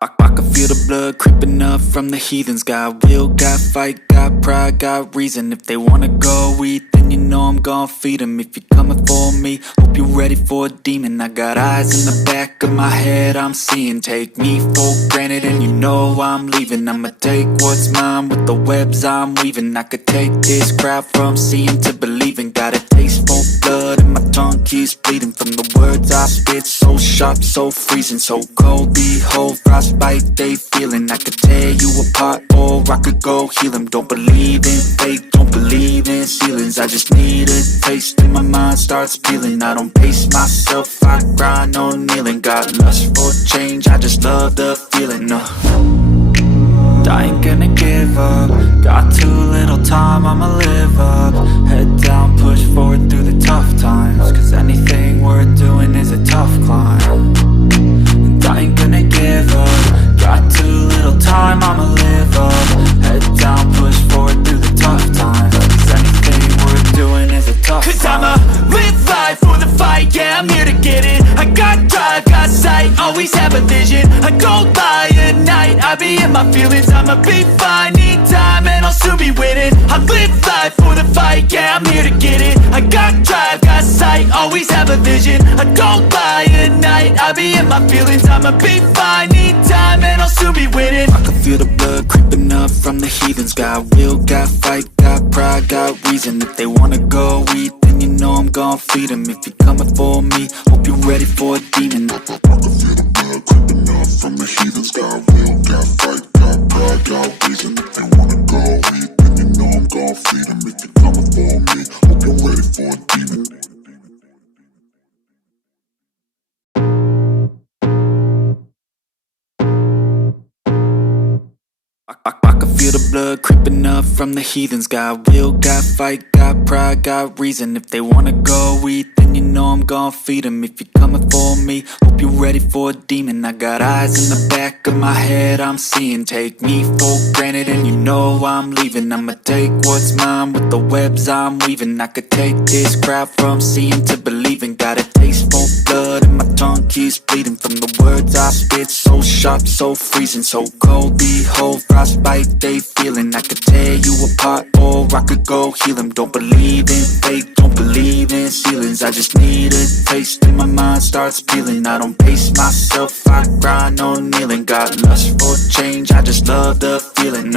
I can feel the blood creeping up from the heathens. Got will, got fight, got pride, got reason. If they wanna go eat, then you know I'm gon' feed them. If you're coming for me, hope you're ready for a demon. I got eyes in the back of my head, I'm seeing. Take me for granted and you know I'm leaving. I'ma take what's mine with the webs I'm weaving. I could take this crowd from seeing to believing. Got a taste for blood and my tongue keeps bleeding from the words I spit. So sharp, so freezing, so cold. Behold, frostbite they feeling. I could tear you apart or I could go heal them. Don't believe in fate, don't believe in ceilings. I just need a taste and my mind starts peeling. I don't pace myself, I grind on kneeling. Got lust for change, I just love the feeling. I ain't gonna give up. Got too little time, I'ma live up. Head down, push forward through the tough times. Cause anything worth doing is a tough climb. And I ain't gonna give up. Got too little time, I'ma live up. Head down, push forward through the tough times. Cause anything worth doing is a tough climb. Cause I'ma live life for the fight, yeah, I'm here to get it. I got drive, got sight, always have a vision. I go by at night, I be in my feelings. I'ma be fine, need time and I'll soon be winning. I live life for the fight, yeah, I'm here to get it. I got drive, got sight, always have a vision. I go by at night, I be in my feelings. I'ma be fine, need time and I'll soon be winning. I can feel the blood creeping up from the heathens. Got will, got fight, got pride, got reason. If they wanna go eat, then you know I'm gon' feed them. If you're coming for me, hope you're ready for a demon. I can feel the blood creeping up from the heathens. Got will, got fight, got pride, got reason. If they wanna go eat, then you know I'm gon' feed them. If you're coming for me, hope you're ready for a demon. I can feel the blood creeping up from the heathens. Got will, got fight, got pride, got reason. If they wanna go eat, then you know I'm gon' feed them. If you're coming for me, hope you're ready for a demon. I got eyes in the back of my head, I'm seeing. Take me for granted and you know I'm leaving. I'ma take what's mine with the webs I'm weaving. I could take this crowd from seeing to believing. Got a taste for blood and my tongue keeps bleeding from the words I spit. So sharp, so freezing, so cold. Behold, frostbite they feeling. I could tear you apart or I could go heal them. Don't believe in fate, don't believe in ceilings. I just need a taste and my mind starts peeling. I don't pace myself, I grind on kneeling. Got lust for change, I just love the feeling.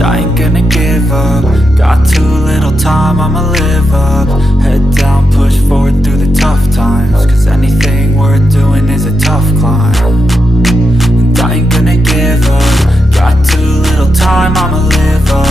I ain't gonna give up. Got too little time, I'ma live up. Head down, push forward through the tough times. Cause anything worth doing is a tough climb. And I ain't gonna give up. Got too little time, I'ma live up.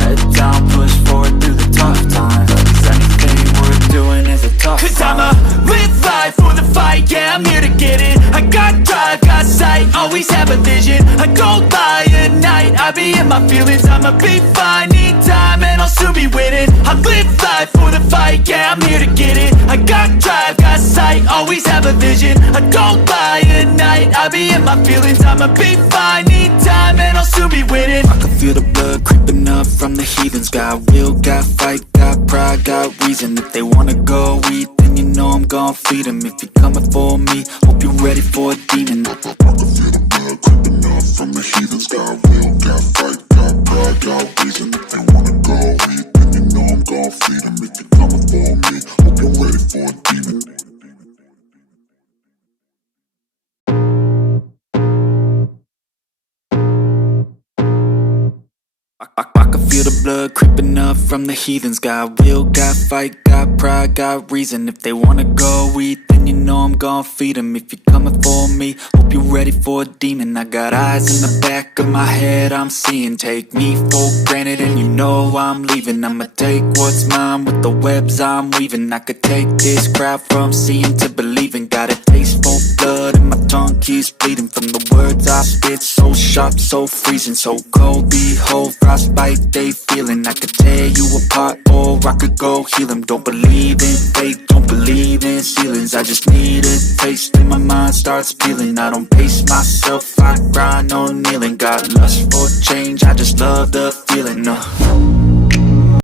Head down, push forward through the tough times. Cause anything worth doing is a tough climb. Cause I'ma live life for the fight, yeah, I'm here to get it. I got drive, got sight, always have a vision. I go by at night, I be in my feelings. I'ma be fine, need time and I'll soon be winning. I live life for the fight, yeah, I'm here to get it. I got drive, got sight, always have a vision. I go by at night, I be in my feelings. I'ma be fine, need time and I'll soon be winning. I can feel the blood creeping up from the heathens. Got will, got fight, got pride, got reason. If they wanna go eat, then you know I'm gon' feed them. If you're coming for me, hope you're ready for a demon. I can feel the blood creeping up from the heathens. Got will, got fight, got pride, got reason. If they wanna go eat, then you know I'm gon' feed them. If you're coming for me, hope you're ready for a demon. I can feel the blood creeping up from the heathens. Got will, got fight, got pride, got reason. If they wanna go eat, then you know I'm gon' feed them. If you're coming for me, hope you're ready for a demon. I got eyes in the back of my head, I'm seeing. Take me for granted and you know I'm leaving. I'ma take what's mine with the webs I'm weaving. I could take this crowd from seeing to believing. Got a taste for blood and my tongue keeps bleeding from the words I spit. So sharp, so freezing, so cold. Behold, frostbite they feeling. I could tear you apart or I could go heal them. Don't believe in fate, don't believe in ceilings. I just need a taste and my mind starts peeling. I don't pace myself, I grind on kneeling. Got lust for change, I just love the feeling.